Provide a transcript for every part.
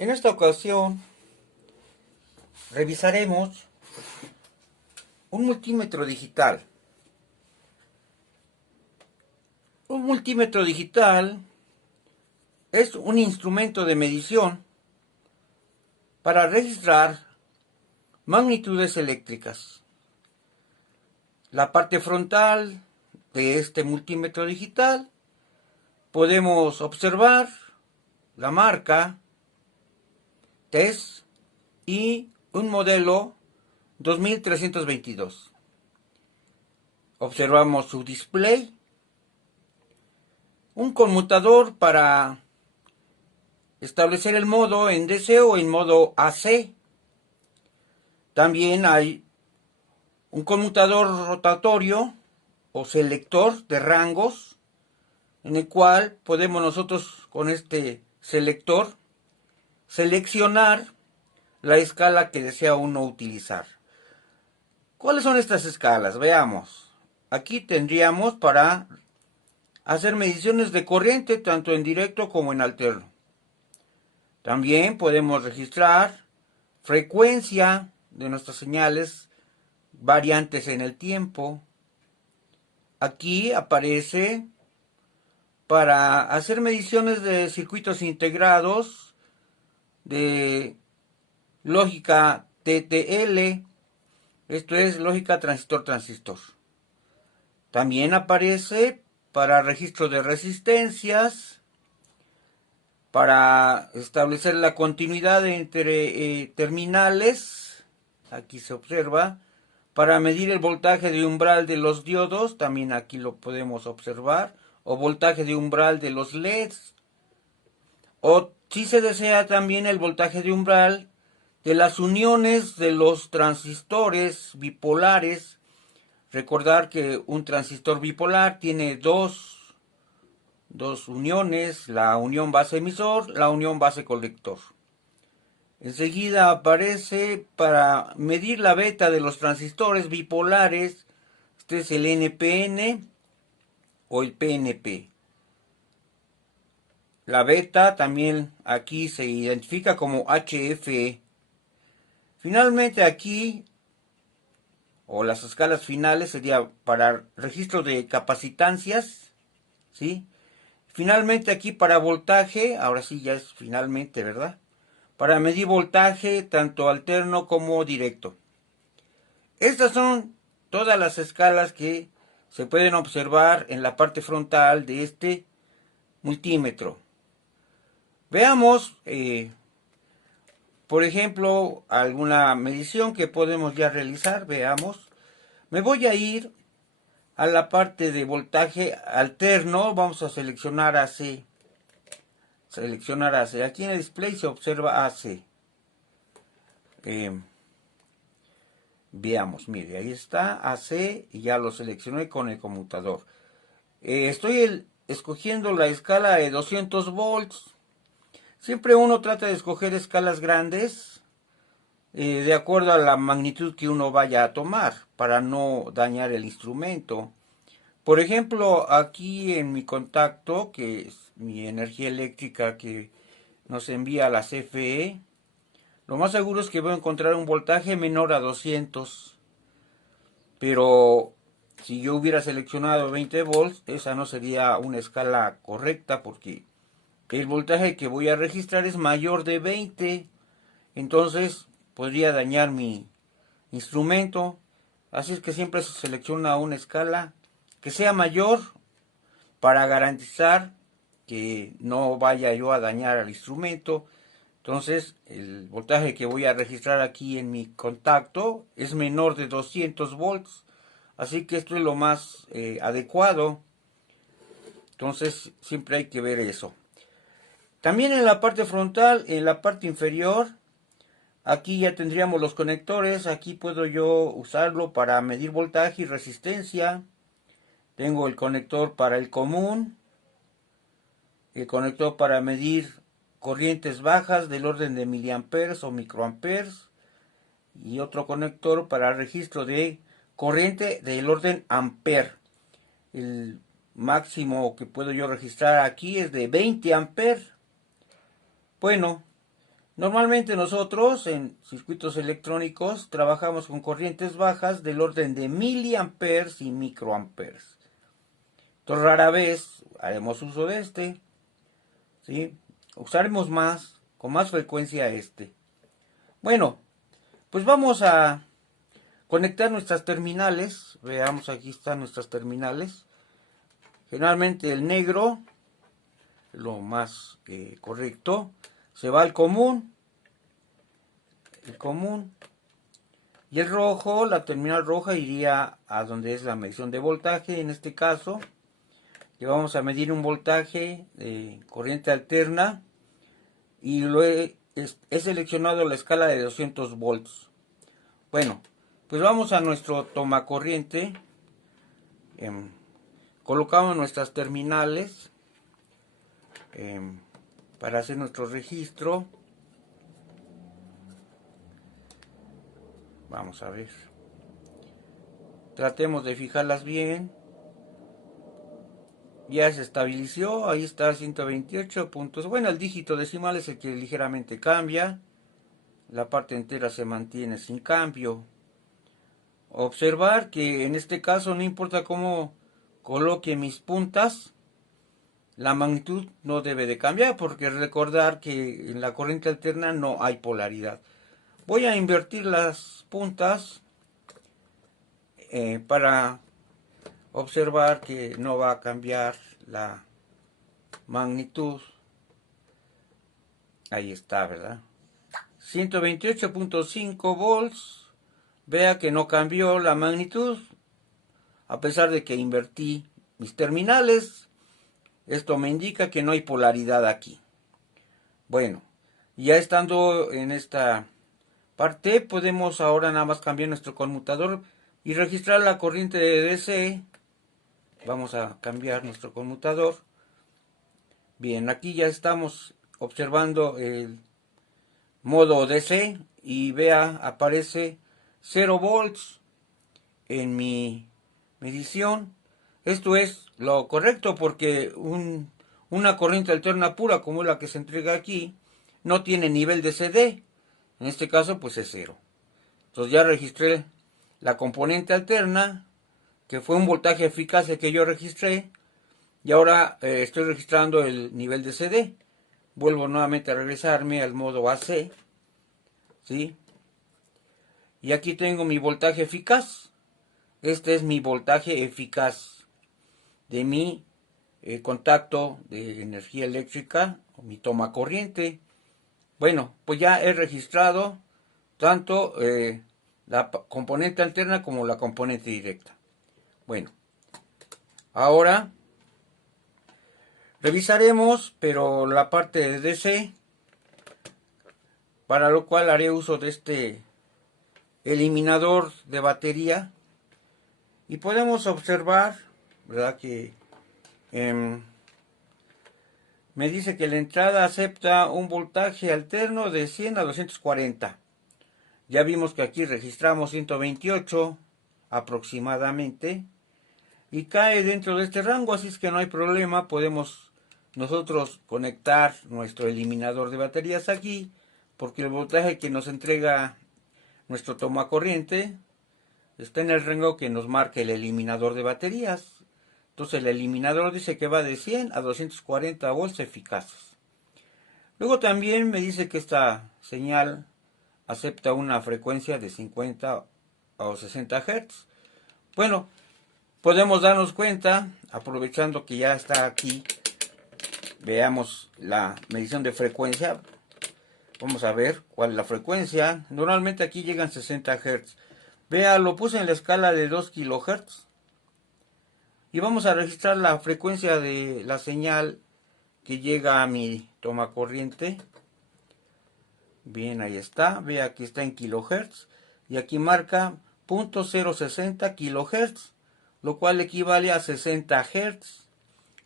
En esta ocasión revisaremos un multímetro digital. Un multímetro digital es un instrumento de medición para registrar magnitudes eléctricas. La parte frontal de este multímetro digital podemos observar la marca TES y un modelo 2322. Observamos su display, un conmutador para establecer el modo en DC o en modo AC. También hay un conmutador rotatorio o selector de rangos, en el cual podemos nosotros con este selector seleccionar la escala que desea uno utilizar. ¿Cuáles son estas escalas? Veamos. Aquí tendríamos para hacer mediciones de corriente tanto en directo como en alterno. También podemos registrar frecuencia de nuestras señales variantes en el tiempo. Aquí aparece para hacer mediciones de circuitos integrados de lógica TTL, esto es lógica transistor-transistor. También aparece para registro de resistencias, para establecer la continuidad entre terminales, aquí se observa, para medir el voltaje de umbral de los diodos, también aquí lo podemos observar, o voltaje de umbral de los LEDs, o si se desea también el voltaje de umbral de las uniones de los transistores bipolares. Recordar que un transistor bipolar tiene dos uniones, la unión base emisor, la unión base colector. Enseguida aparece para medir la beta de los transistores bipolares, este es el NPN o el PNP. La beta también aquí se identifica como HFE. Finalmente aquí, o las escalas finales, sería para registro de capacitancias, ¿sí? Finalmente aquí para voltaje, ahora sí ya es finalmente, ¿verdad? Para medir voltaje tanto alterno como directo. Estas son todas las escalas que se pueden observar en la parte frontal de este multímetro. Veamos, por ejemplo, alguna medición que podemos ya realizar. Veamos. Me voy a ir a la parte de voltaje alterno. Vamos a seleccionar AC. Seleccionar AC. Aquí en el display se observa AC. Veamos, mire, ahí está AC y ya lo seleccioné con el conmutador. Estoy escogiendo la escala de 200 volts. Siempre uno trata de escoger escalas grandes de acuerdo a la magnitud que uno vaya a tomar para no dañar el instrumento. Por ejemplo, aquí en mi contacto, que es mi energía eléctrica que nos envía la CFE, lo más seguro es que voy a encontrar un voltaje menor a 200. Pero si yo hubiera seleccionado 20 volts, esa no sería una escala correcta porque el voltaje que voy a registrar es mayor de 20. Entonces podría dañar mi instrumento. Así es que siempre se selecciona una escala que sea mayor para garantizar que no vaya yo a dañar al instrumento. Entonces el voltaje que voy a registrar aquí en mi contacto es menor de 200 volts. Así que esto es lo más adecuado. Entonces siempre hay que ver eso. También en la parte frontal, en la parte inferior, aquí ya tendríamos los conectores. Aquí puedo yo usarlo para medir voltaje y resistencia. Tengo el conector para el común, el conector para medir corrientes bajas del orden de miliamperes o microamperes y otro conector para registro de corriente del orden amper. El máximo que puedo yo registrar aquí es de 20 amperes. Bueno, Normalmente nosotros en circuitos electrónicos trabajamos con corrientes bajas del orden de miliamperes y microamperes. Entonces rara vez haremos uso de este, ¿sí? Usaremos con más frecuencia este. Bueno, pues vamos a conectar nuestras terminales. Veamos, aquí están nuestras terminales. Generalmente el negro, lo más correcto, se va al común. El común. Y el rojo, la terminal roja, iría a donde es la medición de voltaje. En este caso, le vamos a medir un voltaje de corriente alterna. Y he seleccionado la escala de 200 volts. Bueno, pues vamos a nuestro tomacorriente. Colocamos nuestras terminales para hacer nuestro registro. Vamos a ver. Tratemos de fijarlas bien. Ya se estabilizó. Ahí está 128 puntos. Bueno, el dígito decimal es el que ligeramente cambia. La parte entera se mantiene sin cambio. Observar que en este caso no importa cómo coloque mis puntas, la magnitud no debe de cambiar, porque recordar que en la corriente alterna no hay polaridad. Voy a invertir las puntas para observar que no va a cambiar la magnitud. Ahí está, ¿verdad? 128.5 volts. Vea que no cambió la magnitud, a pesar de que invertí mis terminales. Esto me indica que no hay polaridad aquí. Bueno, ya estando en esta parte, podemos ahora nada más cambiar nuestro conmutador y registrar la corriente de DC. Vamos a cambiar nuestro conmutador. Bien, aquí ya estamos observando el modo DC y vea, aparece 0 volts en mi medición. Esto es lo correcto porque una corriente alterna pura como la que se entrega aquí no tiene nivel de CD. En este caso pues es 0. Entonces ya registré la componente alterna, que fue un voltaje eficaz el que yo registré, y ahora estoy registrando el nivel de CD. Vuelvo nuevamente a regresarme al modo AC, ¿sí? Y aquí tengo mi voltaje eficaz. Este es mi voltaje eficaz de mi contacto de energía eléctrica, o mi toma corriente. Bueno, pues ya he registrado tanto la componente alterna como la componente directa. Bueno, ahora revisaremos, pero la parte de DC, para lo cual haré uso de este eliminador de batería. Y podemos observar, ¿verdad?, que me dice que la entrada acepta un voltaje alterno de 100 a 240. Ya vimos que aquí registramos 128 aproximadamente. Y cae dentro de este rango, así es que no hay problema. Podemos nosotros conectar nuestro eliminador de baterías aquí, porque el voltaje que nos entrega nuestro tomacorriente está en el rango que nos marca el eliminador de baterías. Entonces el eliminador dice que va de 100 a 240 volts eficaces. Luego también me dice que esta señal acepta una frecuencia de 50 o 60 Hz. Bueno, podemos darnos cuenta, aprovechando que ya está aquí, veamos la medición de frecuencia. Vamos a ver cuál es la frecuencia. Normalmente aquí llegan 60 Hz. Vea, lo puse en la escala de 2 kHz. Y vamos a registrar la frecuencia de la señal que llega a mi toma corriente. Bien, ahí está. Vea que está en kilohertz. Y aquí marca 0.060 kilohertz, lo cual equivale a 60 Hz.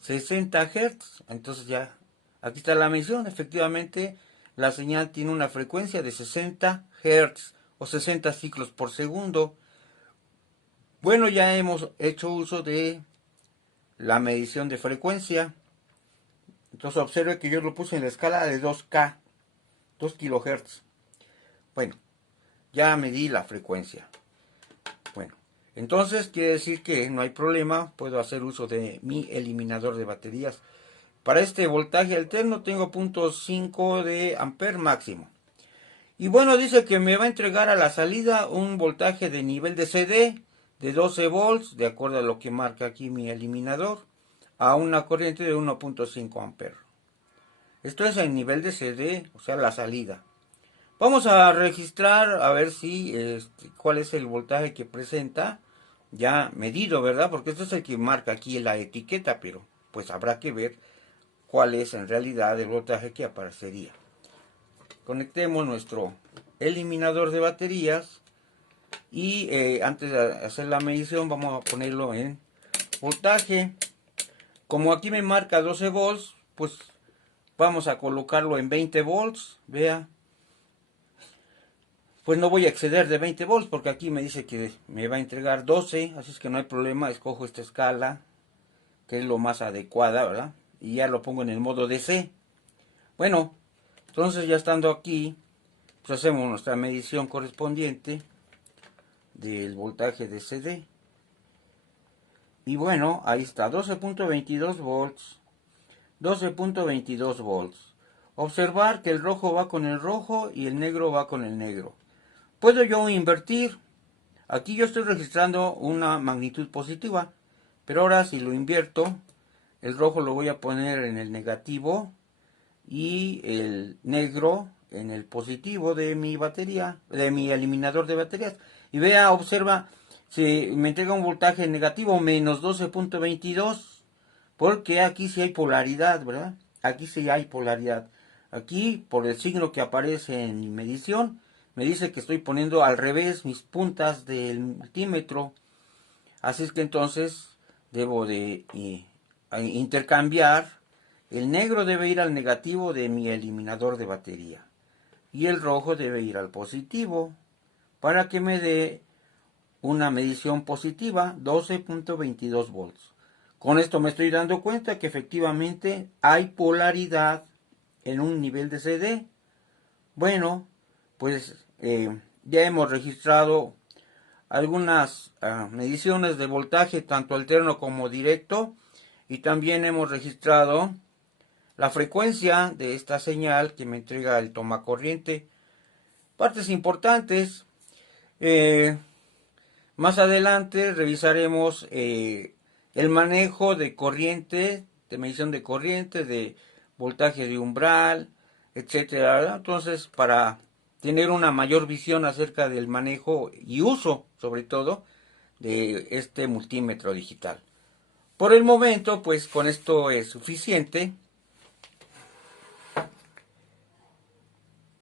60 Hz. Entonces ya, aquí está la medición. Efectivamente, la señal tiene una frecuencia de 60 Hz o 60 ciclos por segundo. Bueno, ya hemos hecho uso de la medición de frecuencia. Entonces observe que yo lo puse en la escala de 2K. 2 kilohertz. Bueno, ya medí la frecuencia. Bueno, entonces quiere decir que no hay problema, puedo hacer uso de mi eliminador de baterías. Para este voltaje alterno tengo 0.5 de amper máximo. Y bueno, dice que me va a entregar a la salida un voltaje de nivel de CD de 12 volts, de acuerdo a lo que marca aquí mi eliminador, a una corriente de 1.5 amperes. Esto es el nivel de CD, o sea, la salida. Vamos a registrar a ver si cuál es el voltaje que presenta ya medido, ¿verdad? Porque esto es el que marca aquí la etiqueta, pero pues habrá que ver cuál es en realidad el voltaje que aparecería. Conectemos nuestro eliminador de baterías y antes de hacer la medición vamos a ponerlo en voltaje. Como aquí me marca 12 volts, pues vamos a colocarlo en 20 volts, vea. Pues no voy a exceder de 20 volts porque aquí me dice que me va a entregar 12, así es que no hay problema, escojo esta escala, que es lo más adecuada, ¿verdad? Y ya lo pongo en el modo DC. Bueno, entonces ya estando aquí, pues hacemos nuestra medición correspondiente del voltaje de CD. Y bueno, ahí está, 12.22 volts, 12.22 volts. Observar que el rojo va con el rojo y el negro va con el negro. Puedo yo invertir. Aquí yo estoy registrando una magnitud positiva, pero ahora si lo invierto, el rojo lo voy a poner en el negativo y el negro en el positivo de mi batería, de mi eliminador de baterías. Y vea, observa, si me entrega un voltaje negativo menos 12.22, porque aquí sí hay polaridad, ¿verdad? Aquí sí hay polaridad. Aquí, por el signo que aparece en mi medición, me dice que estoy poniendo al revés mis puntas del multímetro. Así es que entonces debo de intercambiar. El negro debe ir al negativo de mi eliminador de batería. Y el rojo debe ir al positivo para que me dé una medición positiva, 12.22 volts. Con esto me estoy dando cuenta que efectivamente hay polaridad en un nivel de CD. Bueno, pues ya hemos registrado algunas mediciones de voltaje tanto alterno como directo y también hemos registrado la frecuencia de esta señal que me entrega el tomacorriente. Partes importantes. Más adelante revisaremos el manejo de corriente, de medición de corriente, de voltaje de umbral, etcétera, ¿verdad? Entonces, para tener una mayor visión acerca del manejo y uso, sobre todo, de este multímetro digital. Por el momento, pues con esto es suficiente.